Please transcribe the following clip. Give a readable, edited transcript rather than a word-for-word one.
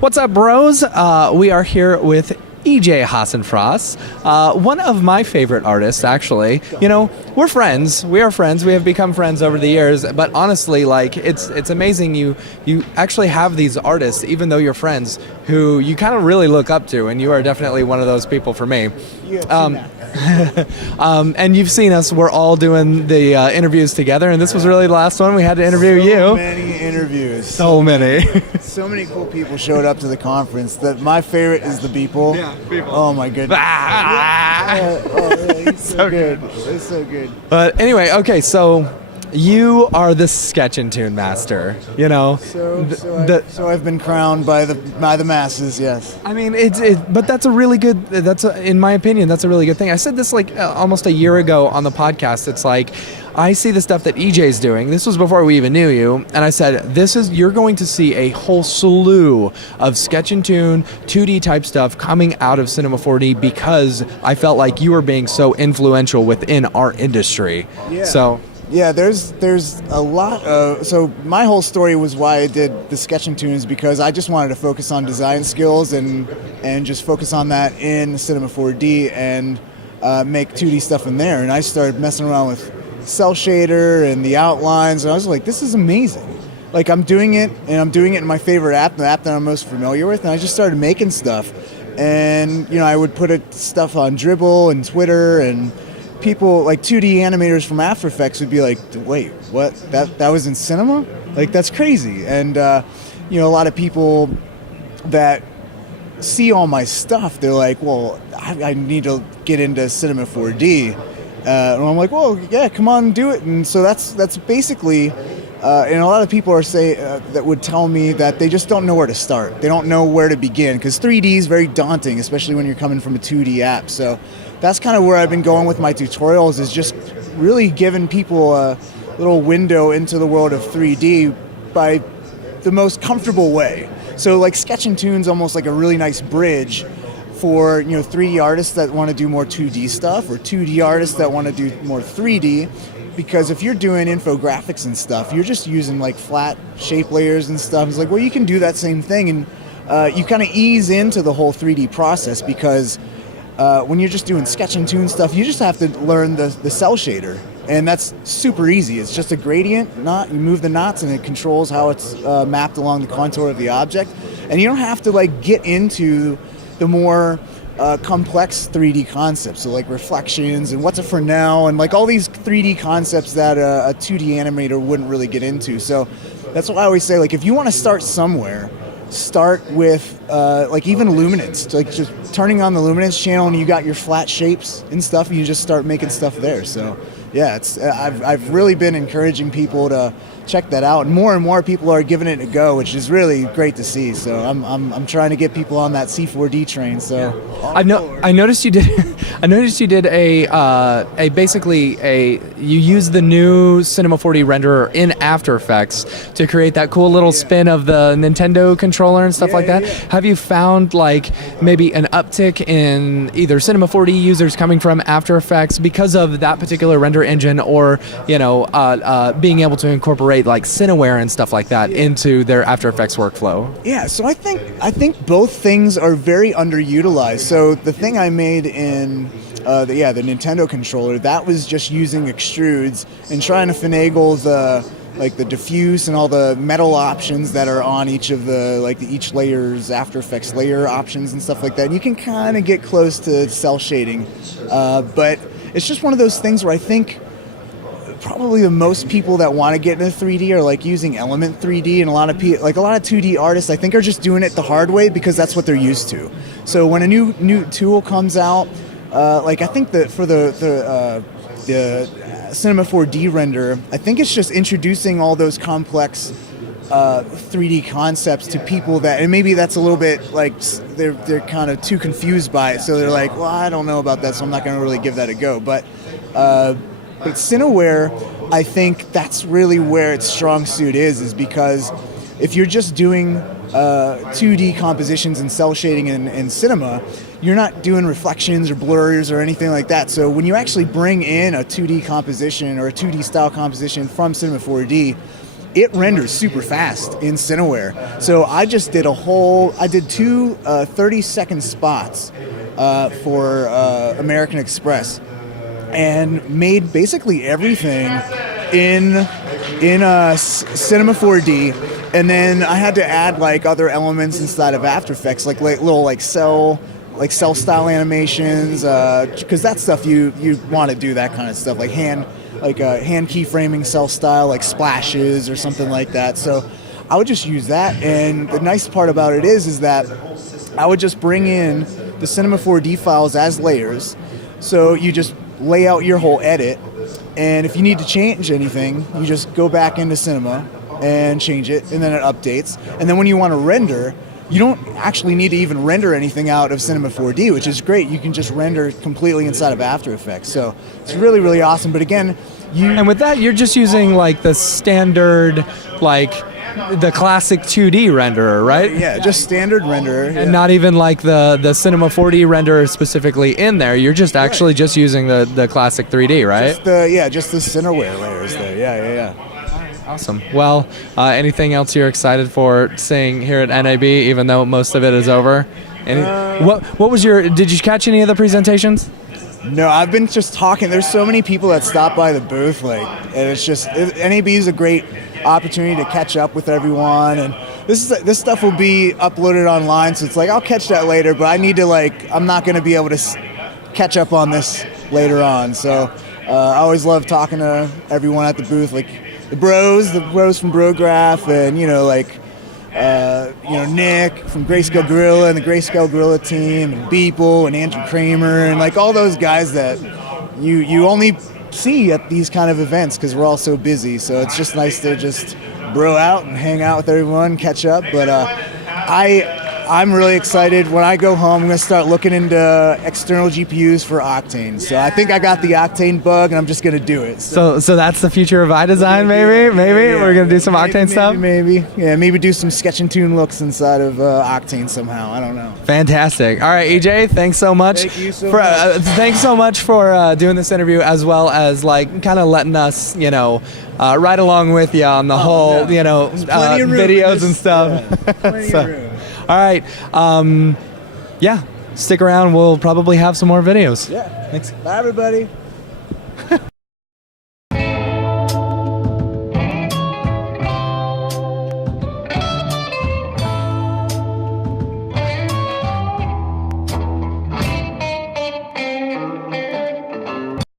What's up, bros? We are here with EJ Hassenfratz, one of my favorite artists, actually. You know, we're friends. We are friends. We have become friends over the years. But honestly, like, it's amazing you actually have these artists, even though you're friends, who you kind of really look up to, and you are definitely one of those people for me. And you've seen us. We're all doing the interviews together, and this was really the last one. We had to interview you. So many interviews. So many. So many cool people showed up to the conference. My favorite is the Beeple. Yeah, Beeple. Oh my goodness. Really? It's so good. It's so good. But anyway, okay, so you are the sketch and tune master, you know. So I've been crowned by the masses, yes. I mean, but that's a really good. In my opinion, that's a really good thing. I said this like almost a year ago on the podcast. It's like, I see the stuff that EJ's doing. This was before we even knew you, and I said, you're going to see a whole slew of sketch and tune, 2D type stuff coming out of Cinema 4D because I felt like you were being so influential within our industry. Yeah. So. Yeah, there's a lot of... So my whole story was why I did the sketch and tunes, because I just wanted to focus on design skills and just focus on that in Cinema 4D and make 2D stuff in there. And I started messing around with cell shader and the outlines, and I was like, this is amazing. Like, I'm doing it, and I'm doing it in my favorite app, the app that I'm most familiar with, and I just started making stuff. And, you know, I would put stuff on Dribbble and Twitter, and people, like 2D animators from After Effects would be like, wait, what? That was in cinema? Like, that's crazy. And, you know, a lot of people that see all my stuff, they're like, well, I need to get into Cinema 4D. And I'm like, well, yeah, come on, do it. And so that's basically, and a lot of people are that would tell me that they just don't know where to start. They don't know where to begin, because 3D is very daunting, especially when you're coming from a 2D app. So that's kind of where I've been going with my tutorials, is just really giving people a little window into the world of 3D by the most comfortable way. So like Sketch and Tune's almost like a really nice bridge for, you know, 3D artists that want to do more 2D stuff, or 2D artists that want to do more 3D. Because if you're doing infographics and stuff, you're just using like flat shape layers and stuff. It's like, well, you can do that same thing, and you kind of ease into the whole 3D process, because when you're just doing sketch and tune stuff, you just have to learn the cell shader, and that's super easy. It's just a gradient knot. You move the knots, and it controls how it's mapped along the contour of the object, and you don't have to like get into the more complex 3D concepts, so like reflections and what's a Fresnel and like all these 3D concepts that a 2D animator wouldn't really get into. So that's what I always say, like, if you want to start somewhere, start with like even luminance, like just turning on the luminance channel, and you got your flat shapes and stuff, and you just start making stuff there. So yeah, I've really been encouraging people to check that out, and more people are giving it a go, which is really great to see. So I'm trying to get people on that C4D train. So I noticed you did you used the new Cinema 4D renderer in After Effects to create that cool little spin of the Nintendo controller and stuff like that. Yeah. Have you found like maybe an uptick in either Cinema 4D users coming from After Effects because of that particular render engine, or, you know, being able to incorporate like Cineware and stuff like that into their After Effects workflow? Yeah, so I think both things are very underutilized. So the thing I made in the Nintendo controller, that was just using extrudes and trying to finagle the diffuse and all the metal options that are on each of each layer's After Effects layer options and stuff like that. And you can kind of get close to cell shading, but it's just one of those things where I think probably the most people that want to get into 3D are like using Element 3D, and a lot of 2D artists I think are just doing it the hard way because that's what they're used to. So when a new tool comes out, like I think that for the Cinema 4D render, I think it's just introducing all those complex 3D concepts to people that, and maybe that's a little bit like they're kind of too confused by it, so they're like, well, I don't know about that, so I'm not going to really give that a go. But Cineware, I think that's really where its strong suit is because if you're just doing 2D compositions and cell shading in cinema, you're not doing reflections or blurs or anything like that. So when you actually bring in a 2D composition or a 2D style composition from Cinema 4D, it renders super fast in Cineware. So I just did I did two 30-second spots for American Express, and made basically everything in Cinema 4D, and then I had to add like other elements inside of After Effects, like little cell style animations, because that stuff you want to do that kind of stuff, like hand keyframing cell style, like splashes or something like that. So I would just use that, and the nice part about it is that I would just bring in the Cinema 4D files as layers. So you just lay out your whole edit, and if you need to change anything, you just go back into Cinema and change it, and then it updates. And then when you want to render, you don't actually need to even render anything out of Cinema 4D, which is great. You can just render completely inside of After Effects. So it's really, really awesome. But again, and with that, you're just using like the standard, like the classic 2D renderer, right? Yeah, just standard renderer. And not even like the Cinema 4D renderer specifically in there. You're just actually just using the classic 3D, right? Just the Cineware layers there. Yeah. Awesome. Well, anything else you're excited for seeing here at NAB, even though most of it is over? What was did you catch any of the presentations? No, I've been just talking. There's so many people that stop by the booth, and it's just, NAB is a great opportunity to catch up with everyone, and this stuff will be uploaded online, so it's like I'll catch that later, but I need to I'm not going to be able to catch up on this later on. So I always love talking to everyone at the booth, like the bros from Brograph, and Nick from Grayscale Gorilla and the Grayscale Gorilla team, and Beeple and Andrew Kramer, and all those guys that you only see at these kind of events because we're all so busy. So it's just nice to just bro out and hang out with everyone, catch up. But I'm really excited. When I go home, I'm going to start looking into external GPUs for Octane. So I think I got the Octane bug, and I'm just going to do it. So that's the future of iDesign, maybe? Yeah, we're going to do some Octane stuff? Maybe. Yeah, maybe do some sketch and tune looks inside of Octane somehow. I don't know. Fantastic. All right, EJ, thanks so much. Thank you so much. Thanks so much for doing this interview, as well as kind of letting us, ride along with you on the whole, videos and stuff. Yeah, plenty of room. All right. Stick around. We'll probably have some more videos. Yeah. Thanks. Bye, everybody.